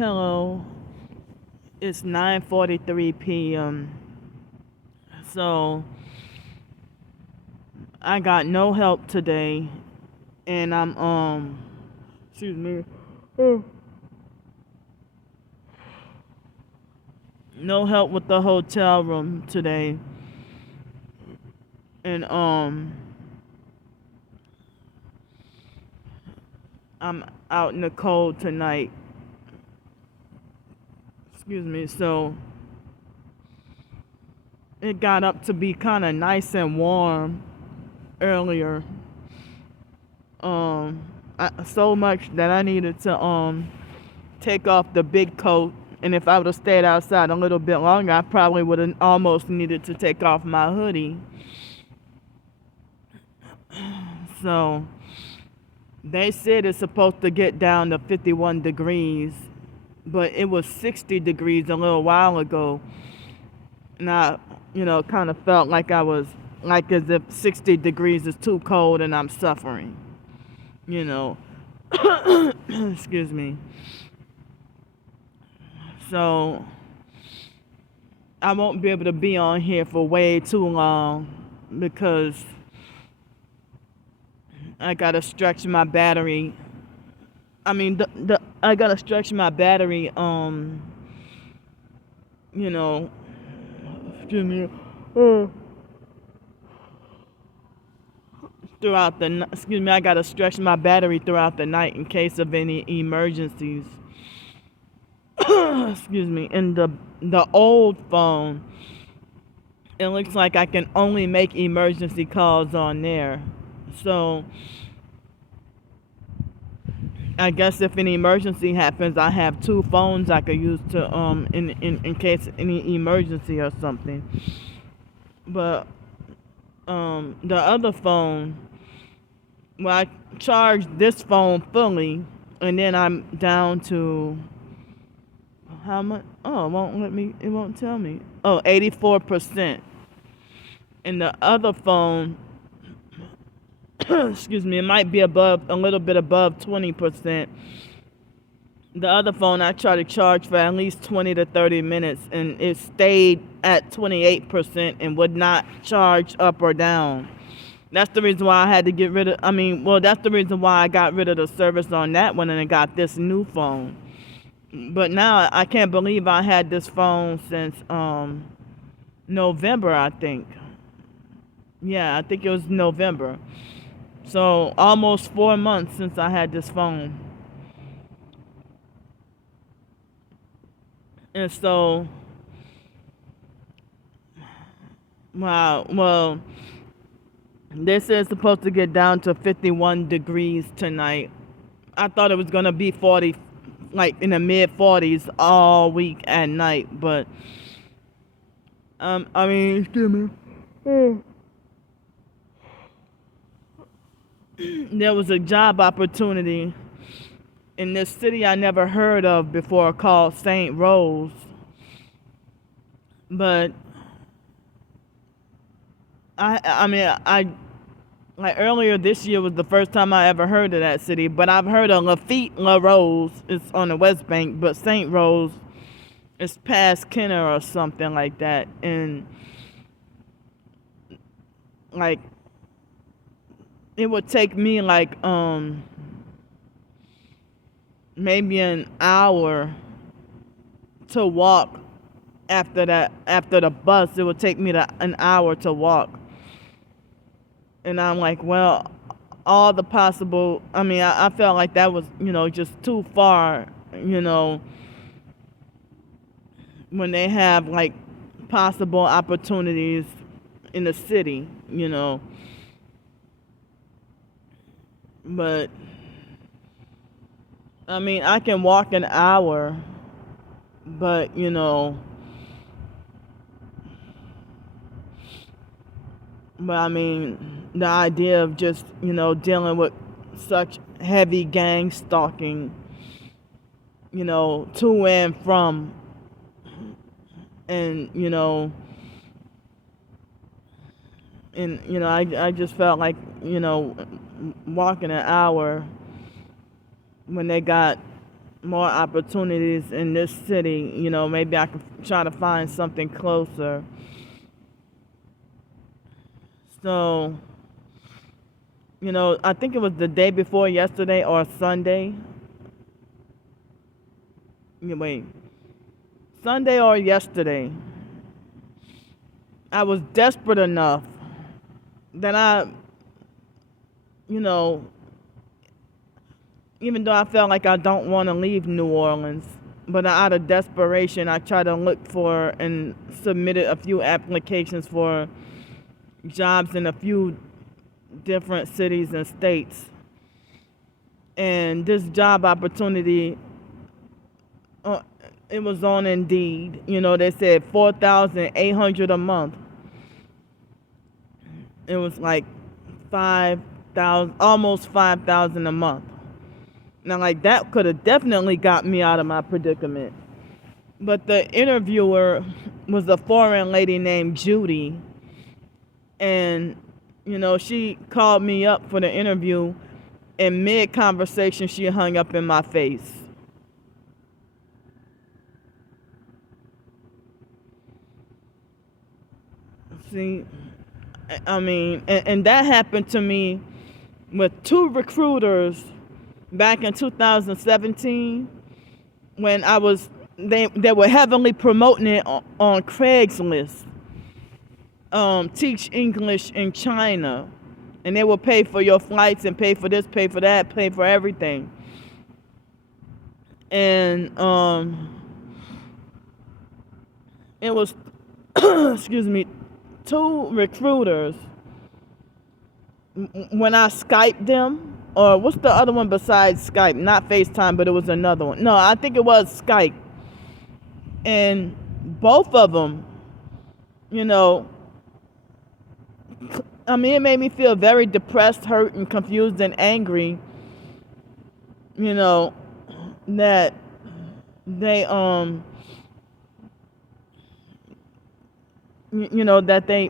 Hello, it's 9:43 p.m. So I got no help today, and I'm excuse me, no help with the hotel room today, and I'm out in the cold tonight. Excuse me. So it got up to be kind of nice and warm earlier. Um, so much that I needed to take off the big coat. And if I would have stayed outside a little bit longer, I probably would have almost needed to take off my hoodie. So they said it's supposed to get down to 51 degrees, but it was 60 degrees a little while ago. And I, kind of felt like I was, like as if 60 degrees is too cold and I'm suffering, you know. Excuse me. So I won't be able to be on here for way too long because I gotta stretch my battery. I mean, I gotta stretch my battery. You know, excuse me. Throughout the excuse me, I gotta stretch my battery throughout the night in case of any emergencies. Excuse me. And the old phone, it looks like I can only make emergency calls on there. So I guess if an emergency happens, I have two phones I could use to in case any emergency or something. But the other phone, well, I charged this phone fully, and then I'm down to how much? Oh, it won't let me. It won't tell me. Oh, 84%. And the other phone, excuse me, it might be above a little bit above 20%. The other phone I tried to charge for at least 20 to 30 minutes, and it stayed at 28% and would not charge up or down. That's the reason why I had to get rid of. That's the reason why I got rid of the service on that one and I got this new phone. But now I can't believe I had this phone since November, I think. Yeah, I think it was November. So almost 4 months since I had this phone. And so, wow, well, this is supposed to get down to 51 degrees tonight. I thought it was going to be 40, like in the mid 40s all week at night, but, excuse me. There was a job opportunity in this city I never heard of before called St. Rose. But I like earlier this year was the first time I ever heard of that city, but I've heard of Lafitte La Rose. It's on the West Bank, but St. Rose is past Kenner or something like that. And like it would take me like maybe an hour to walk after the bus. It would take me an hour to walk. And I'm like, well, all the possible, I felt like that was, just too far, when they have like possible opportunities in the city, But, I can walk an hour, but, the idea of just, dealing with such heavy gang stalking, to and from, and, I just felt like, walking an hour when they got more opportunities in this city. Maybe I could try to find something closer. So, I think it was the day before yesterday or Sunday. Wait, Sunday or yesterday. I was desperate enough that you know, even though I felt like I don't want to leave New Orleans, but out of desperation, I tried to look for and submitted a few applications for jobs in a few different cities and states. And this job opportunity, it was on Indeed. They said 4,800 a month. It was like 5,000, almost 5,000 a month. Now, like, that could have definitely got me out of my predicament. But the interviewer was a foreign lady named Judy. And, she called me up for the interview. And mid-conversation, she hung up in my face. See, I mean, and that happened to me with two recruiters back in 2017 when they were heavily promoting it on Craigslist. Teach English in China, and they will pay for your flights and pay for this, pay for that, pay for everything. And it was excuse me, two recruiters. When I Skyped them, or what's the other one besides Skype? Not FaceTime, but it was another one. No, I think it was Skype. And both of them, it made me feel very depressed, hurt, and confused and angry, that they, that they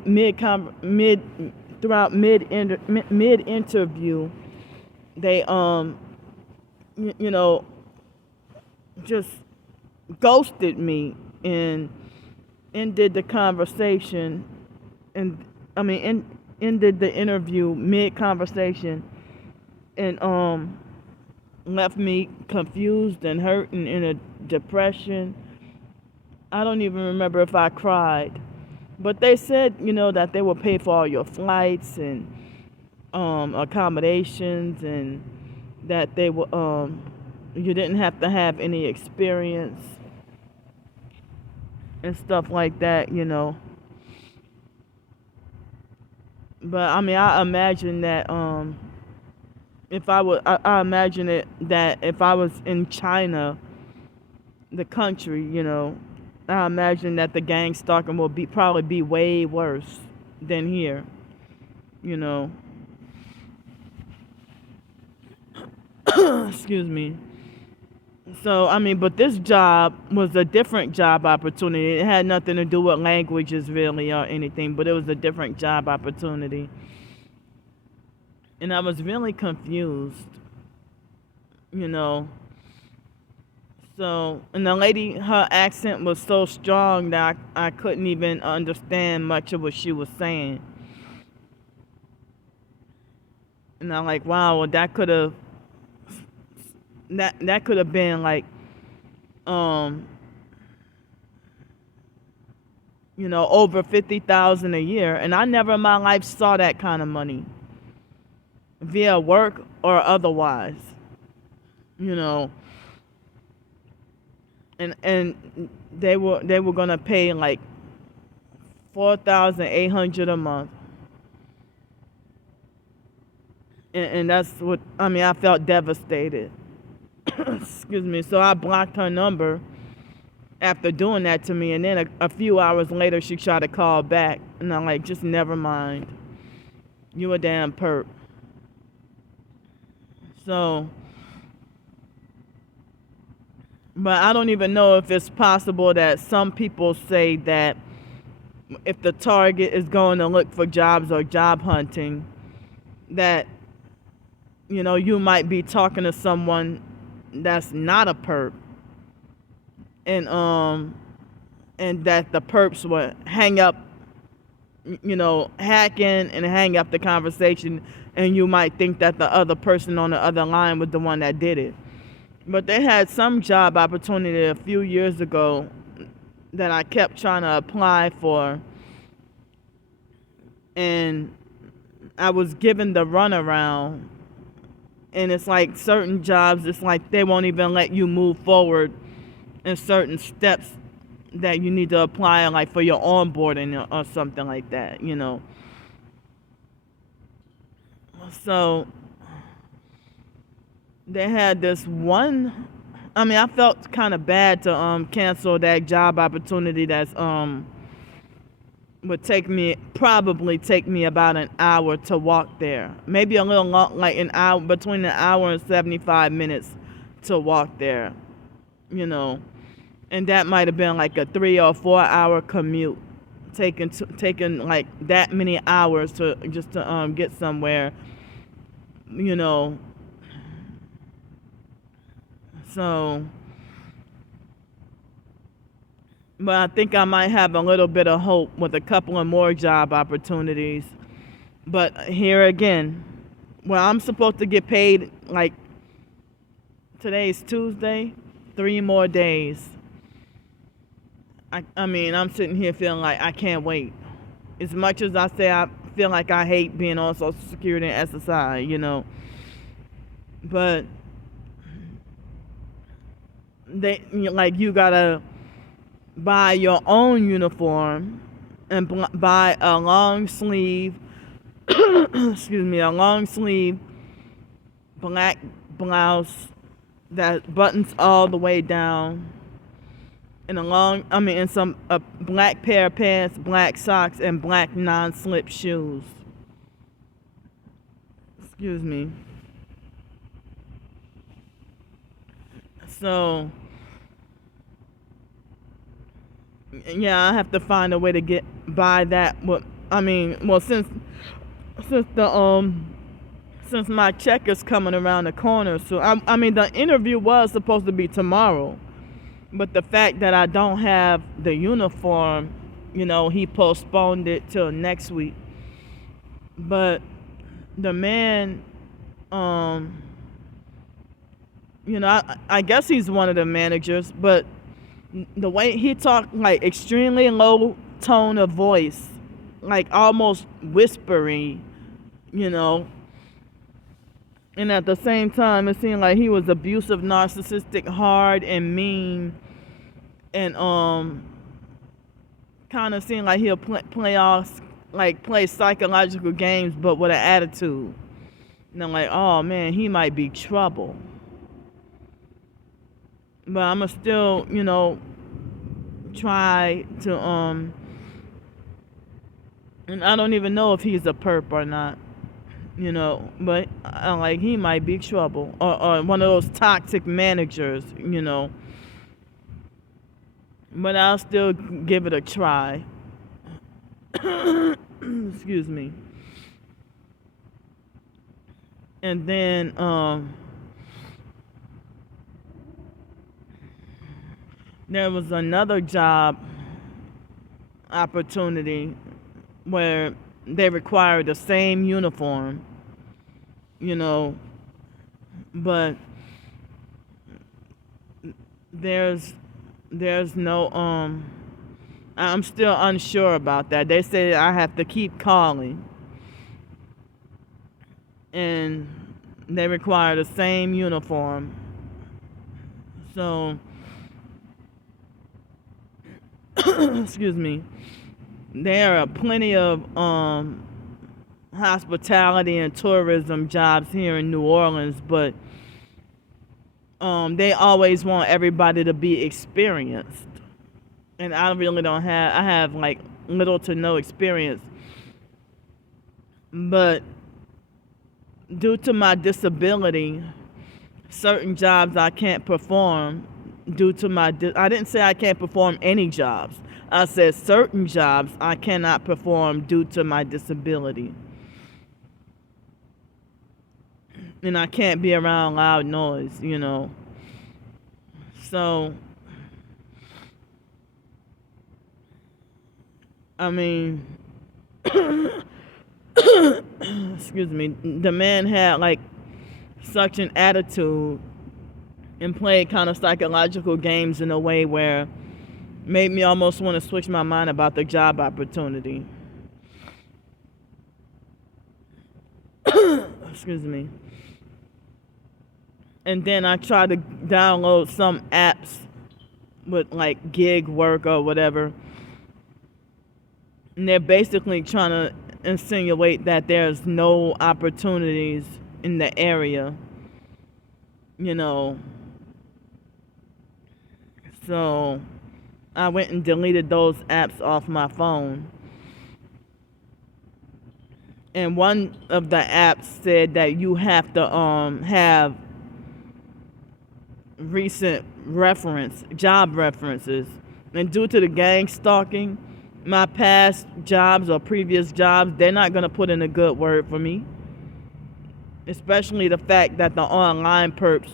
throughout mid interview, they just ghosted me and ended the conversation, and ended the interview mid conversation, and left me confused and hurt and in a depression. I don't even remember if I cried. But they said, that they would pay for all your flights and accommodations, and that they would, you didn't have to have any experience and stuff like that, But I imagine that I imagine it that if I was in China, the country, I imagine that the gang stalking will probably be way worse than here, Excuse me. So, but this job was a different job opportunity. It had nothing to do with languages really or anything, but it was a different job opportunity. And I was really confused, So, and the lady, her accent was so strong that I couldn't even understand much of what she was saying. And I'm like, wow, well, that could have been like, over 50,000 a year, and I never in my life saw that kind of money via work or otherwise, And they were gonna pay like 4,800 a month, and that's what I felt devastated. Excuse me. So I blocked her number after doing that to me, and then a few hours later she tried to call back, and I'm like, just never mind. You a damn perp. So. But I don't even know if it's possible that some people say that if the target is going to look for jobs or job hunting, that, you might be talking to someone that's not a perp, and that the perps would hang up, hacking and hang up the conversation, and you might think that the other person on the other line was the one that did it. But they had some job opportunity a few years ago that I kept trying to apply for, and I was given the runaround. And it's like certain jobs, it's like they won't even let you move forward in certain steps that you need to apply, like for your onboarding or something like that, So they had this one. I mean, I felt kind of bad to cancel that job opportunity that's would probably take me about an hour to walk there. Maybe a little long, like an hour, between an hour and 75 minutes to walk there, And that might have been like a 3 or 4 hour commute, taking like that many hours to get somewhere, So, but I think I might have a little bit of hope with a couple of more job opportunities. But here again, well, I'm supposed to get paid, like, today's Tuesday, 3 more days. I mean, I'm sitting here feeling like I can't wait. As much as I say I feel like I hate being on Social Security and SSI, But you gotta buy your own uniform and buy a long sleeve a long sleeve black blouse that buttons all the way down, and a black pair of pants, black socks, and black non-slip shoes. Excuse me. So, yeah, I have to find a way to buy that. Since my check is coming around the corner, so the interview was supposed to be tomorrow, but the fact that I don't have the uniform, he postponed it till next week. But the man, I guess he's one of the managers, but the way he talked, like extremely low tone of voice, like almost whispery, and at the same time it seemed like he was abusive, narcissistic, hard, and mean, and kind of seemed like he'll play psychological games, but with an attitude. And I'm like, oh man, he might be trouble. But I'ma still, try to and I don't even know if he's a perp or not, but he might be trouble, or one of those toxic managers, But I'll still give it a try. Excuse me. And then there was another job opportunity where they required the same uniform, but there's no I'm still unsure about that. They say I have to keep calling, and they require the same uniform. So excuse me, there are plenty of hospitality and tourism jobs here in New Orleans, but they always want everybody to be experienced, and I really don't have. I have like little to no experience, but due to my disability, certain jobs I can't perform due to my I didn't say I can't perform any jobs. I said certain jobs I cannot perform due to my disability. And I can't be around loud noise, So, I mean, excuse me, the man had like such an attitude and played kind of psychological games in a way where made me almost want to switch my mind about the job opportunity. Excuse me. And then I tried to download some apps with like gig work or whatever. And they're basically trying to insinuate that there's no opportunities in the area, you know. So I went and deleted those apps off my phone. And one of the apps said that you have to have recent job references. And due to the gang stalking, my past jobs or previous jobs, they're not going to put in a good word for me. Especially the fact that the online perps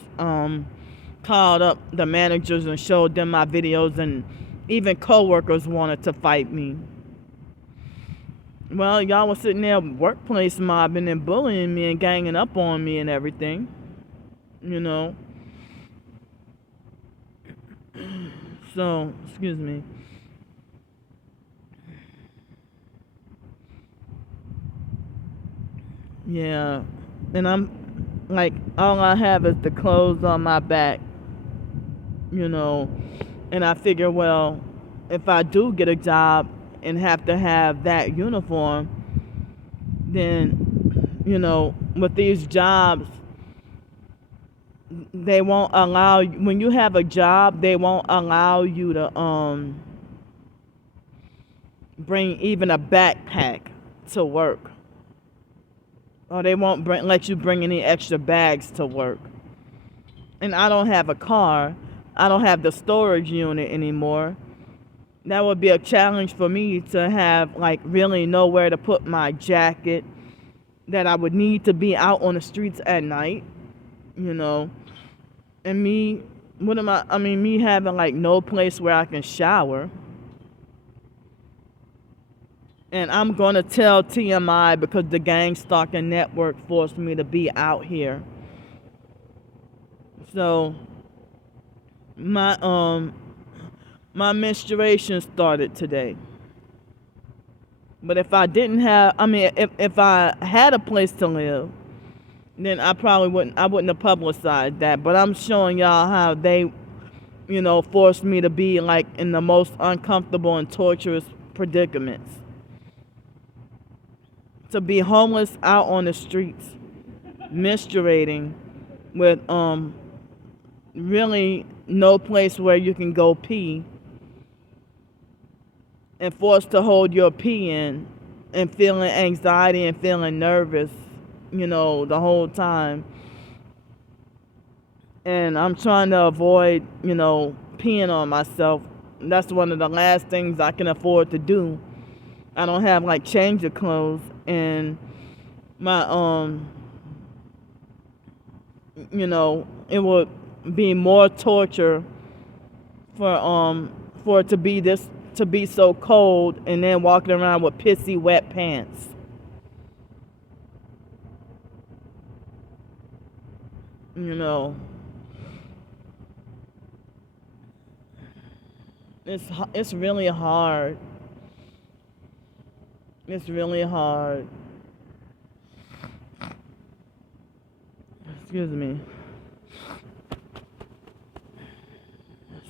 called up the managers and showed them my videos, and even coworkers wanted to fight me. Well, y'all was sitting there workplace mobbing and bullying me and ganging up on me and everything, you know. So, excuse me. Yeah, and I'm like, all I have is the clothes on my back, you know, and I figure, well, if I do get a job and have to have that uniform, then, you know, with these jobs, they won't allow you, when you have a job, they won't allow you to bring even a backpack to work, or they won't let you bring any extra bags to work. And I don't have a car. I don't have the storage unit anymore. That would be a challenge for me to have, like, really know where to put my jacket that I would need to be out on the streets at night, you know. And me having like no place where I can shower. And I'm gonna tell TMI because the gang stalking network forced me to be out here. So my menstruation started today. But if I didn't have, if I had a place to live, then I wouldn't have publicized that. But I'm showing y'all how they, you know, forced me to be like in the most uncomfortable and torturous predicaments. To be homeless out on the streets, menstruating with really no place where you can go pee, and forced to hold your pee in, and feeling anxiety and feeling nervous, you know, the whole time. And I'm trying to avoid, you know, peeing on myself. That's one of the last things I can afford to do. I don't have like change of clothes, and my you know, it would be more torture for it to be so cold and then walking around with pissy wet pants. You know, it's really hard. It's really hard. Excuse me.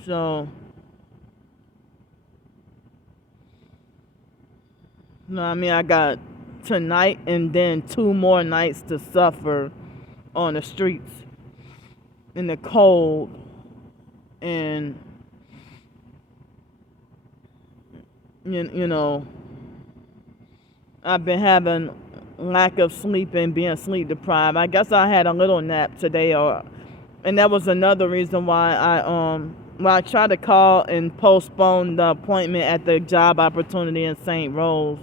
So, no, I got tonight and then 2 more nights to suffer on the streets in the cold, and you know, I've been having lack of sleep and being sleep deprived. I guess I had a little nap today, and that was another reason why I tried to call and postpone the appointment at the job opportunity in St. Rose,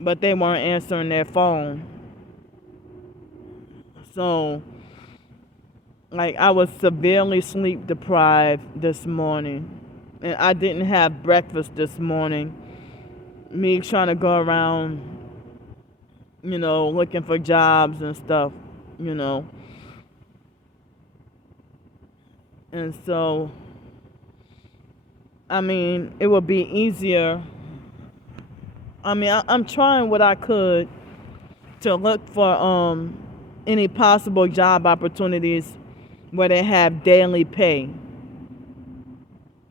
but they weren't answering their phone. So Like, I was severely sleep deprived this morning, and I didn't have breakfast this morning. Me trying to go around, looking for jobs and stuff, you know. And so, I mean, it would be easier. I mean, I'm trying what I could to look for any possible job opportunities where they have daily pay.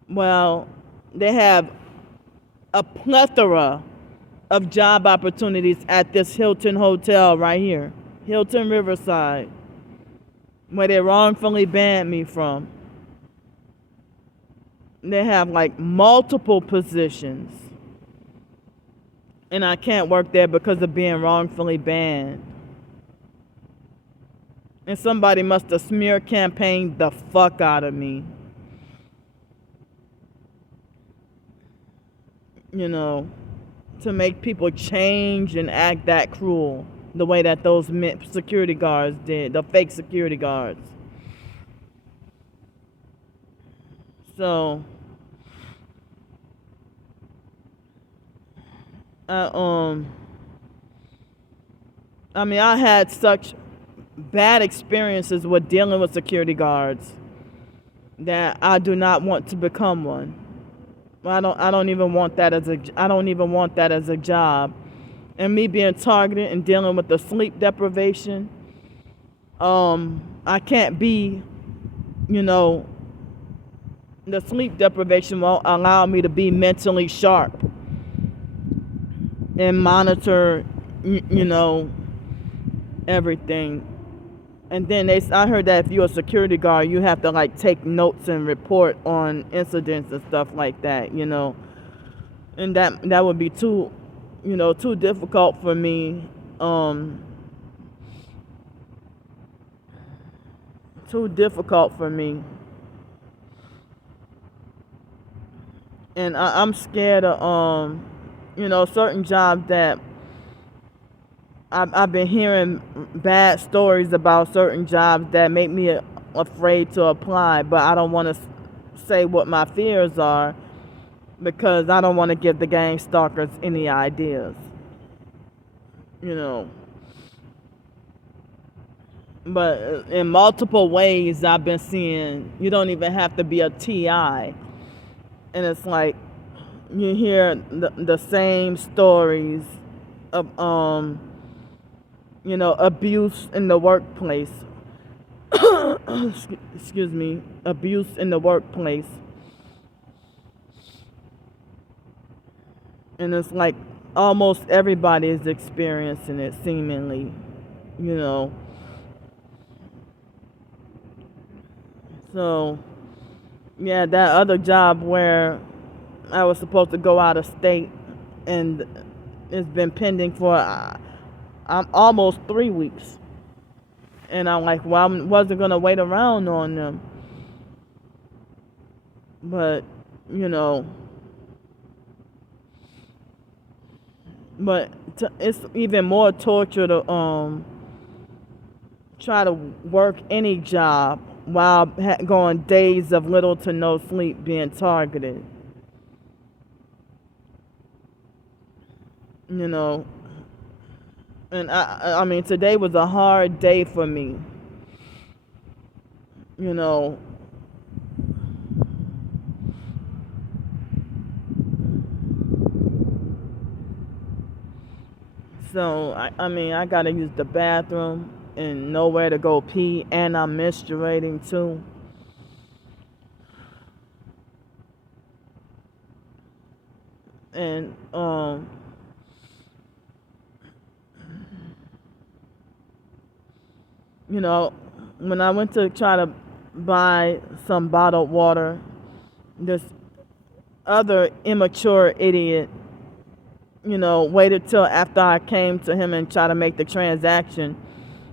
Well, they have a plethora of job opportunities at this Hilton hotel right here, Hilton Riverside, where they wrongfully banned me from. They have like multiple positions, and I can't work there because of being wrongfully banned. And somebody must have smear campaigned the fuck out of me. To make people change and act that cruel the way that those security guards did, the fake security guards. So, I mean, I had such bad experiences with dealing with security guards that I do not want to become one. I don't even want that as a job. And me being targeted and dealing with the sleep deprivation, I can't be, the sleep deprivation won't allow me to be mentally sharp and monitor, everything. And then I heard that if you're a security guard, you have to like take notes and report on incidents and stuff like that, And that would be too difficult for me. Too difficult for me. And I'm scared of certain jobs that I've been hearing bad stories about certain jobs that make me afraid to apply, but I don't want to say what my fears are because I don't want to give the gang stalkers any ideas. But in multiple ways I've been seeing you don't even have to be a TI. And it's like you hear the same stories of abuse in the workplace. Excuse me, abuse in the workplace. And it's like almost everybody is experiencing it, seemingly, So, yeah, that other job where I was supposed to go out of state and it's been pending for I'm almost 3 weeks. And I'm like, well, I wasn't going to wait around on them. But, it's even more torture to try to work any job while going days of little to no sleep being targeted. And I mean, today was a hard day for me. So, I mean, I gotta use the bathroom and nowhere to go pee, and I'm menstruating too. And, when I went to try to buy some bottled water, this other immature idiot, waited till after I came to him and tried to make the transaction.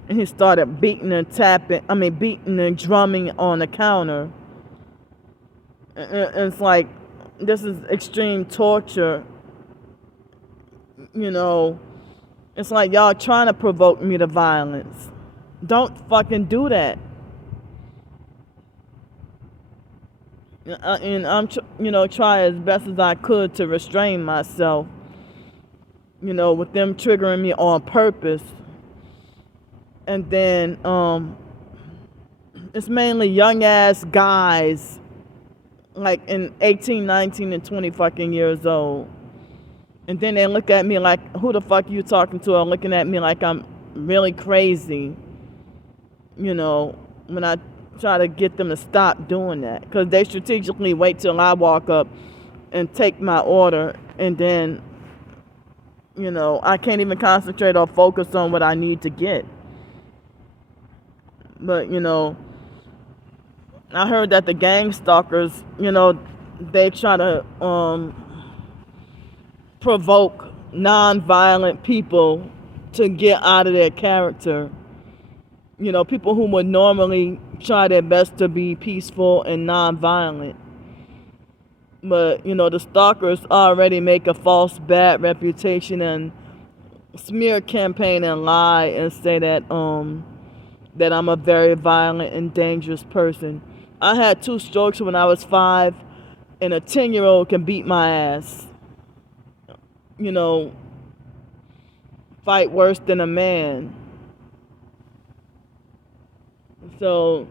And he started beating and drumming on the counter. It's like, this is extreme torture. It's like y'all trying to provoke me to violence. Don't fucking do that. And I'm try as best as I could to restrain myself, with them triggering me on purpose. And then it's mainly young ass guys, like in 18, 19, and 20 fucking years old. And then they look at me like, who the fuck you talking to? Or looking at me like I'm really crazy, when I try to get them to stop doing that. Because they strategically wait till I walk up and take my order. And then, I can't even concentrate or focus on what I need to get. But, I heard that the gang stalkers, they try to provoke non-violent people to get out of their character. People who would normally try their best to be peaceful and non-violent. But, the stalkers already make a false bad reputation and smear campaign and lie and say that that I'm a very violent and dangerous person. I had 2 strokes when I was 5, and a 10-year-old can beat my ass. Fight worse than a man. So,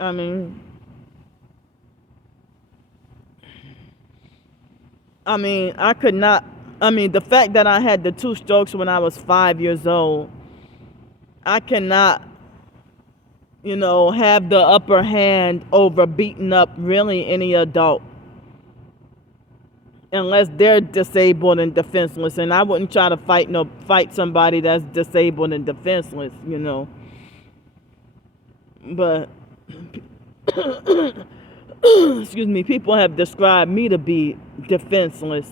I mean, I could not, the fact that I had the 2 strokes when I was 5 years old, I cannot, have the upper hand over beating up really any adult. Unless they're disabled and defenseless. And I wouldn't try to fight somebody that's disabled and defenseless, But, excuse me, people have described me to be defenseless,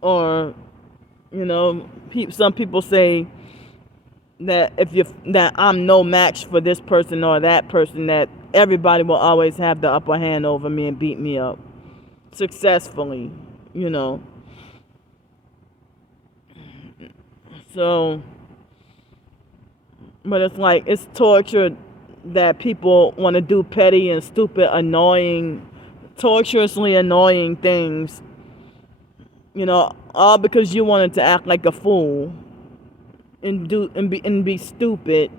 Or, some people say that that I'm no match for this person or that person, that everybody will always have the upper hand over me and beat me up successfully, So, but it's like, it's torture that people want to do petty and stupid, annoying, torturously annoying things, all because you wanted to act like a fool and be stupid.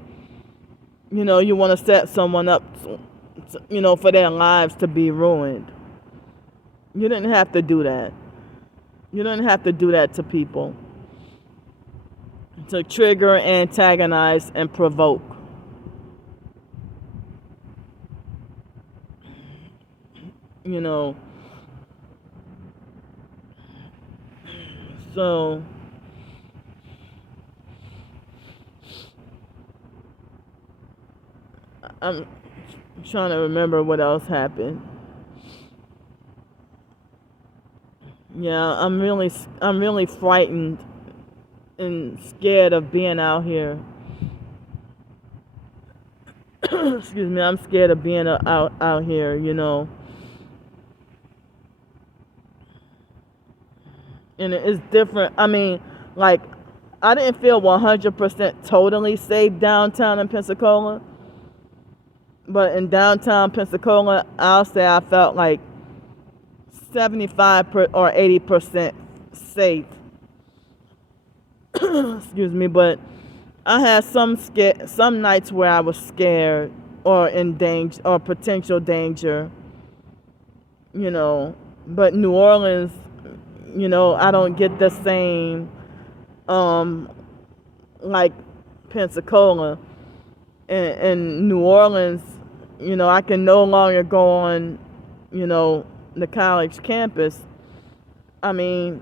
You want to set someone up, for their lives to be ruined. You didn't have to do that. You didn't have to do that to people. To trigger, antagonize, and provoke. So, I'm trying to remember what else happened. Yeah, I'm really frightened and scared of being out here. Excuse me, I'm scared of being out here, And it's different. Like, I didn't feel 100% totally safe downtown in Pensacola. But in downtown Pensacola, I'll say I felt like 75 or 80% safe. Excuse me, but I had some nights where I was scared or in danger or potential danger. But New Orleans, I don't get the same like Pensacola. In New Orleans, I can no longer go on, the college campus. And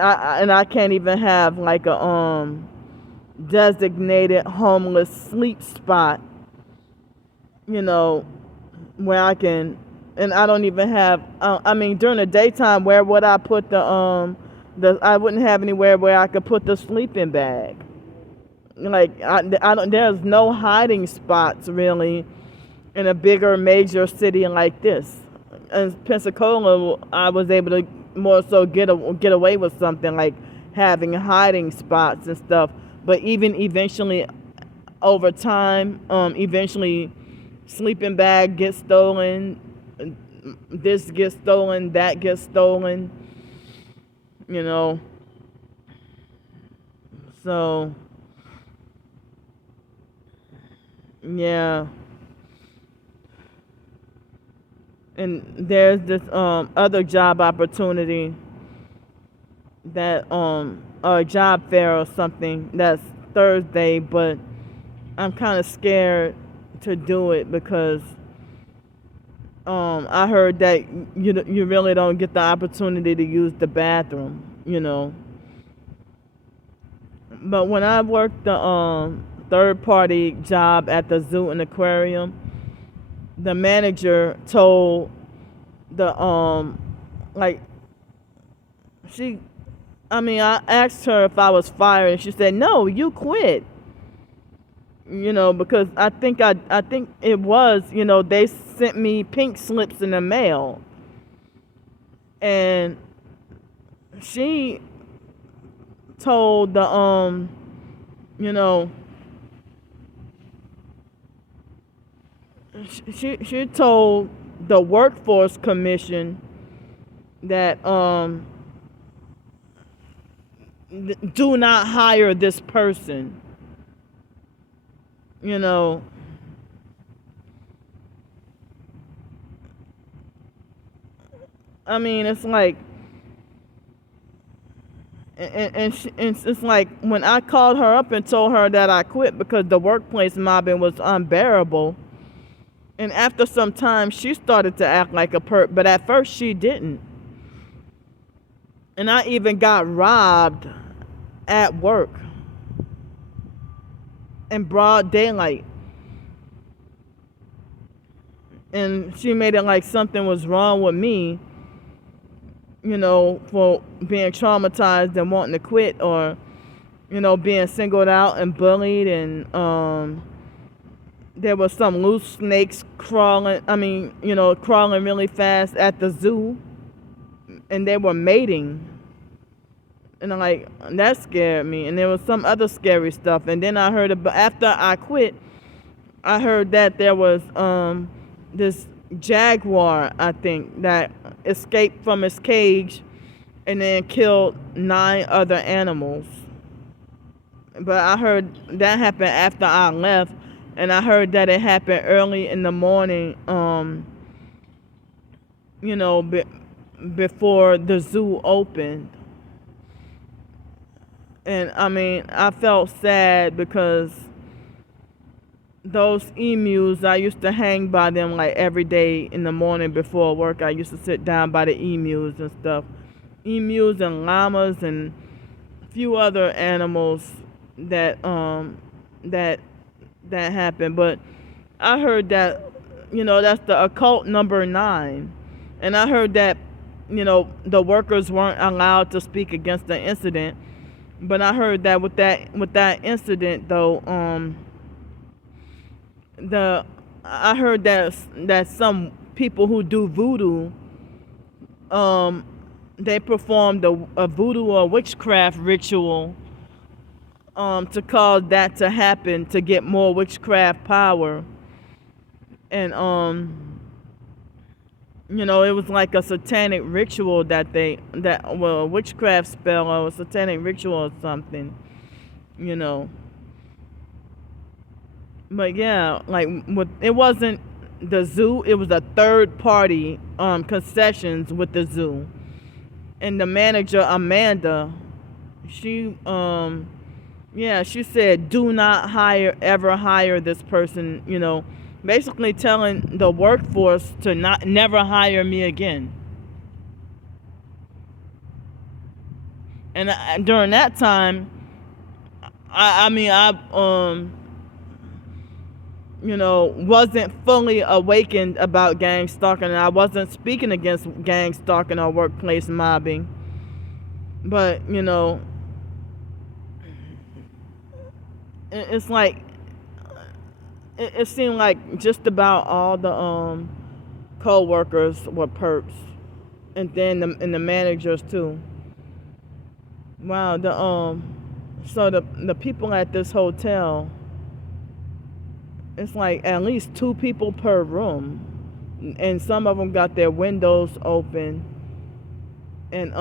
I can't even have like a designated homeless sleep spot, where I can, and I don't even have. During the daytime, where would I put I wouldn't have anywhere where I could put the sleeping bag. Like, I don't. There's no hiding spots really in a bigger major city like this. In Pensacola, I was able to more so get away with something like having hiding spots and stuff. But even eventually, over time, eventually sleeping bag gets stolen, this gets stolen, that gets stolen, you know. So yeah. And there's this other job opportunity that a job fair or something that's Thursday, but I'm kind of scared to do it because I heard that you really don't get the opportunity to use the bathroom, you know. But when I worked the third party job at the zoo and aquarium, the manager told the like she I mean, I asked her if I was fired, and she said, "No, you quit." You know, because I think it was, they sent me pink slips in the mail, and she told the you know, she told the workforce commission that do not hire this person. You know, I mean, it's like, and it's like when I called her up and told her that I quit because the workplace mobbing was unbearable. And after some time, she started to act like a perp, but at first she didn't. And I even got robbed at work in broad daylight. And she made it like something was wrong with me, for being traumatized and wanting to quit, or, being singled out and bullied. And there was some loose snakes crawling, crawling really fast at the zoo. And they were mating. And I'm like, that scared me. And there was some other scary stuff. And then I heard after I quit, I heard that there was this jaguar, I think, that escaped from its cage and then killed 9 other animals. But I heard that happened after I left, and I heard that it happened early in the morning, before the zoo opened. And I mean, I felt sad because those emus, I used to hang by them like every day in the morning before work. I used to sit down by the emus and stuff. Emus and llamas and a few other animals that that happened. But I heard that, that's the occult number 9. And I heard that, the workers weren't allowed to speak against the incident. But I heard that with that incident though, I heard that some people who do voodoo, they performed a voodoo or witchcraft ritual, to cause that to happen, to get more witchcraft power. And it was like a satanic ritual a witchcraft spell or a satanic ritual or something, But yeah, like it wasn't the zoo, it was a third party concessions with the zoo. And the manager, Amanda, she she said, do not ever hire this person, basically telling the workforce to never hire me again. And during that time, I wasn't fully awakened about gang stalking, and I wasn't speaking against gang stalking or workplace mobbing. But, it's like, it seemed like just about all the co-workers were perps, and then the managers too. Wow, so the people at this hotel, it's like at least 2 people per room, and some of them got their windows open, and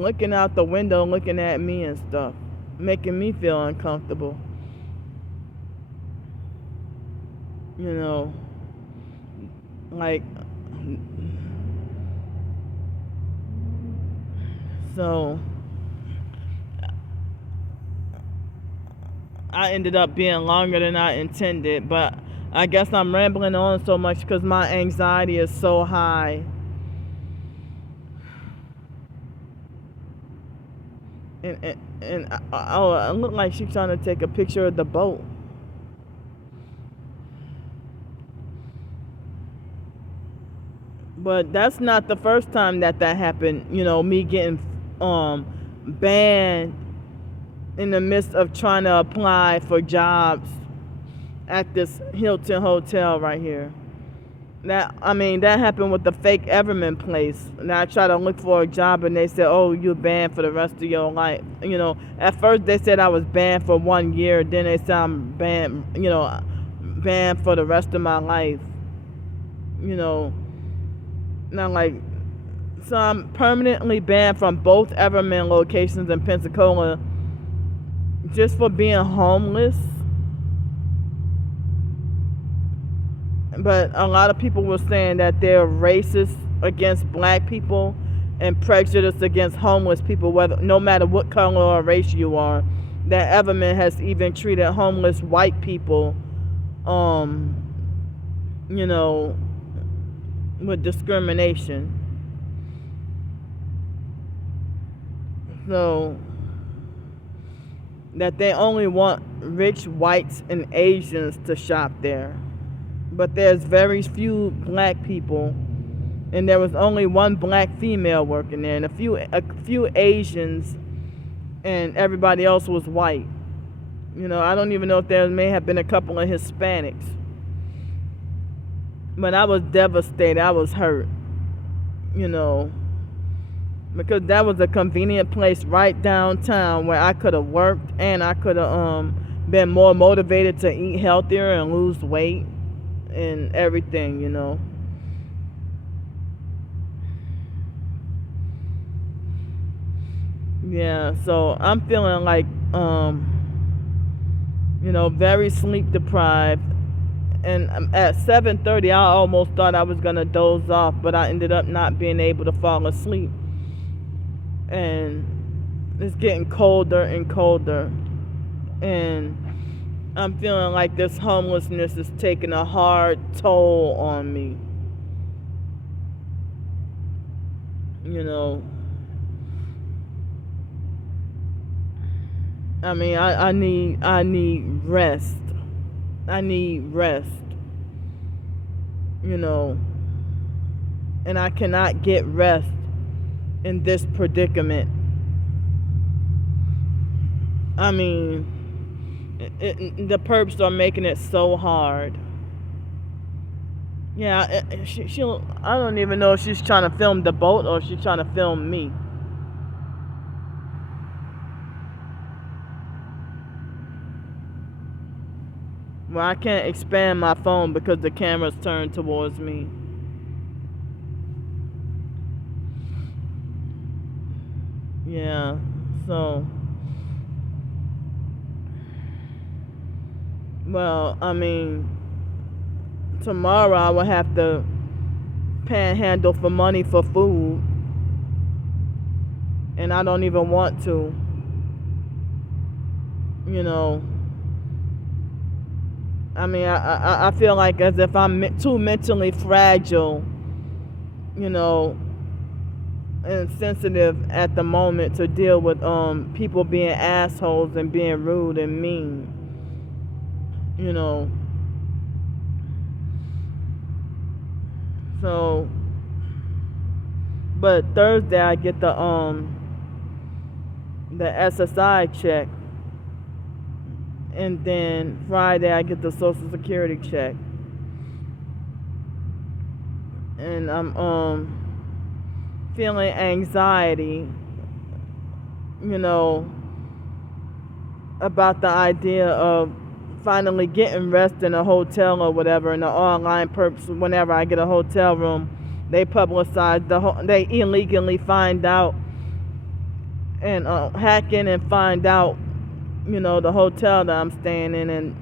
looking out the window, looking at me and stuff, making me feel uncomfortable. You know, like, so I ended up being longer than I intended, but I guess I'm rambling on so much because my anxiety is so high. And it looked like she's trying to take a picture of the boat. But that's not the first time that happened. You know, me getting banned in the midst of trying to apply for jobs at this Hilton hotel right here. That happened with the fake Everman place. And I tried to look for a job, and they said, "Oh, you're banned for the rest of your life." You know, at first they said I was banned for 1 year. Then they said I'm banned. You know, banned for the rest of my life. You know, and I'm like, so I'm permanently banned from both Everman locations in Pensacola just for being homeless. But a lot of people were saying that they're racist against black people and prejudiced against homeless people, whether no matter what color or race you are. That Everman has even treated homeless white people, you know, with discrimination. So that they only want rich whites and Asians to shop there. But there's very few black people, and there was only one black female working there, and a few Asians, and everybody else was white. You know, I don't even know if there may have been a couple of Hispanics. But I was devastated. I was hurt. You know, because that was a convenient place right downtown where I could have worked, and I could have been more motivated to eat healthier and lose weight and everything, you know. Yeah, so I'm feeling like, you know, very sleep deprived. And at 7:30, I almost thought I was gonna doze off, but I ended up not being able to fall asleep. And it's getting colder and colder, and I'm feeling like this homelessness is taking a hard toll on me. You know, I need rest. I need rest. You know, and I cannot get rest in this predicament. I mean, the perps are making it so hard. Yeah, I don't even know if she's trying to film the boat or if she's trying to film me. Well, I can't expand my phone because the camera's turned towards me. Yeah, so, well, tomorrow I will have to panhandle for money for food, and I don't even want to. You know, I feel like as if I'm too mentally fragile, you know, and sensitive at the moment to deal with people being assholes and being rude and mean. You know. So, but Thursday I get the SSI check, and then Friday I get the Social Security check, and I'm feeling anxiety, you know, about the idea of finally getting rest in a hotel or whatever, and the online perps, whenever I get a hotel room, they publicize they illegally find out and hack in and find out, the hotel that I'm staying in, and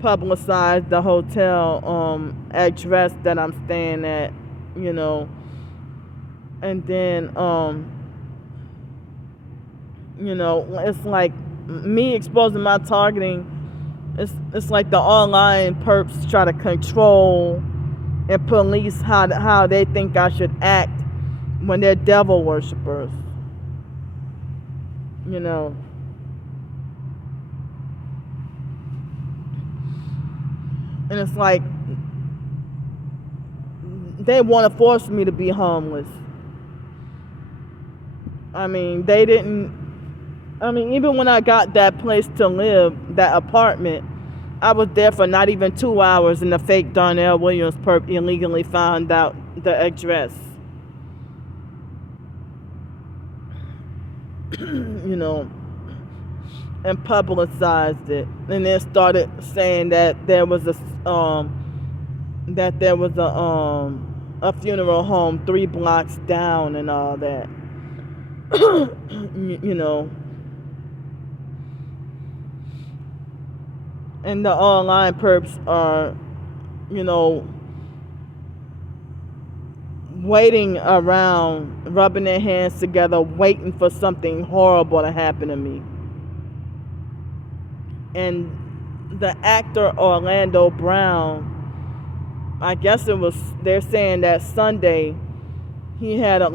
publicize the hotel address that I'm staying at, and then it's like me exposing my targeting. It's like the online perps try to control and police how they think I should act when they're devil worshippers. And it's like they want to force me to be homeless. Even when I got that place to live, that apartment, I was there for not even 2 hours, and the fake Darnell Williams perp illegally found out the address. And publicized it, and then started saying that there was a funeral home 3 blocks down and all that. And the online perps are, waiting around, rubbing their hands together, waiting for something horrible to happen to me. And the actor Orlando Brown, I guess they're saying that Sunday he had I'm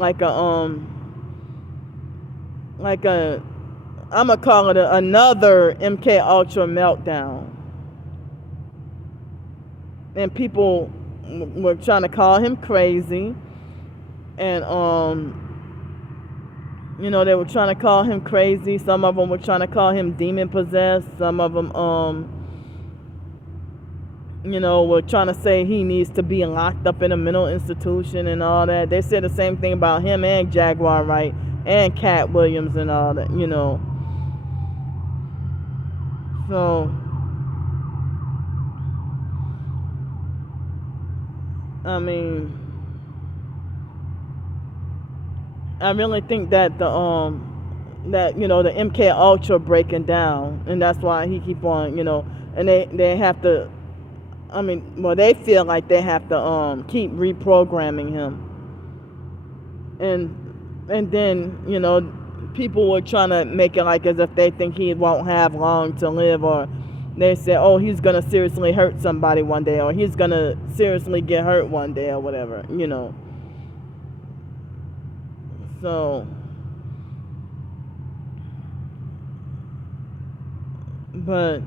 gonna call it another MK Ultra meltdown. And people were trying to call him crazy. And, they were trying to call him crazy. Some of them were trying to call him demon possessed. Some of them, were trying to say he needs to be locked up in a mental institution and all that. They said the same thing about him and Jaguar Wright and Cat Williams and all that, So, I really think that the MK Ultra breaking down, and that's why he keep on, and they have to. They feel like they have to keep reprogramming him, and then people were trying to make it like as if they think he won't have long to live, or they say, oh, he's gonna seriously hurt somebody one day, or he's gonna seriously get hurt one day, or whatever, So, but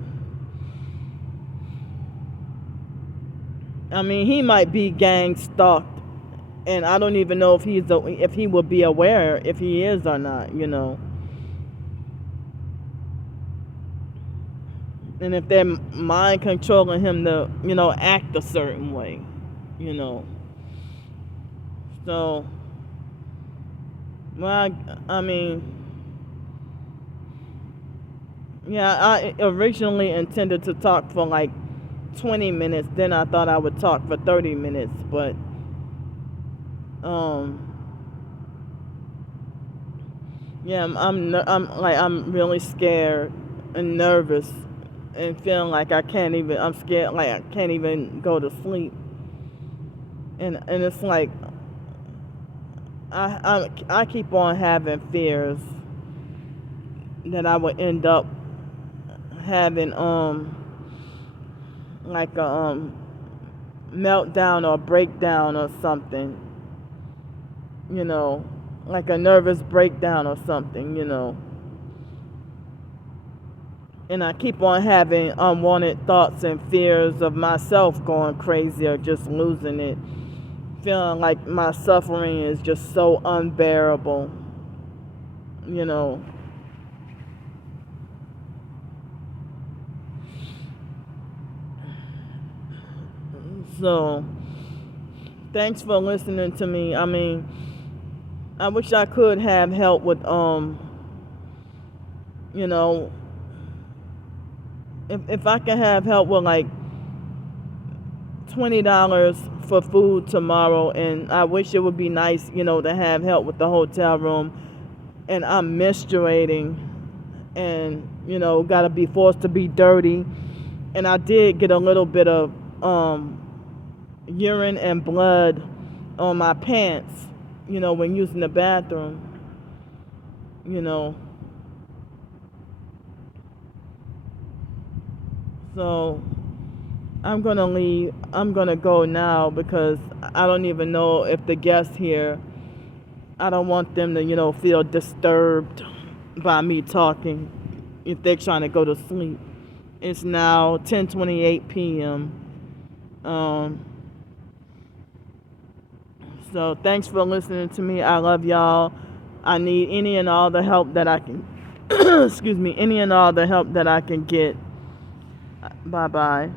he might be gang stalked, and I don't even know if he will be aware if he is or not, And if they're mind controlling him to, act a certain way, So, well, I originally intended to talk for like 20 minutes. Then I thought I would talk for 30 minutes, but I'm really scared and nervous and feeling like I'm scared, like I can't even go to sleep. And it's like I keep on having fears that I would end up having like a meltdown or breakdown or something, like a nervous breakdown or something, And I keep on having unwanted thoughts and fears of myself going crazy or just losing it. Feeling like my suffering is just so unbearable, So, thanks for listening to me. I wish I could have help with, if I can have help with like $20 for food tomorrow, and I wish it would be nice, to have help with the hotel room, and I'm menstruating, and gotta be forced to be dirty, and I did get a little bit of urine and blood on my pants, when using the bathroom, so I'm gonna leave. I'm gonna go now because I don't even know if the guests here, I don't want them to, feel disturbed by me talking if they're trying to go to sleep. It's now 10:28 p.m. So thanks for listening to me. I love y'all. I need any and all the help that I can excuse me, any and all the help that I can get. Bye bye.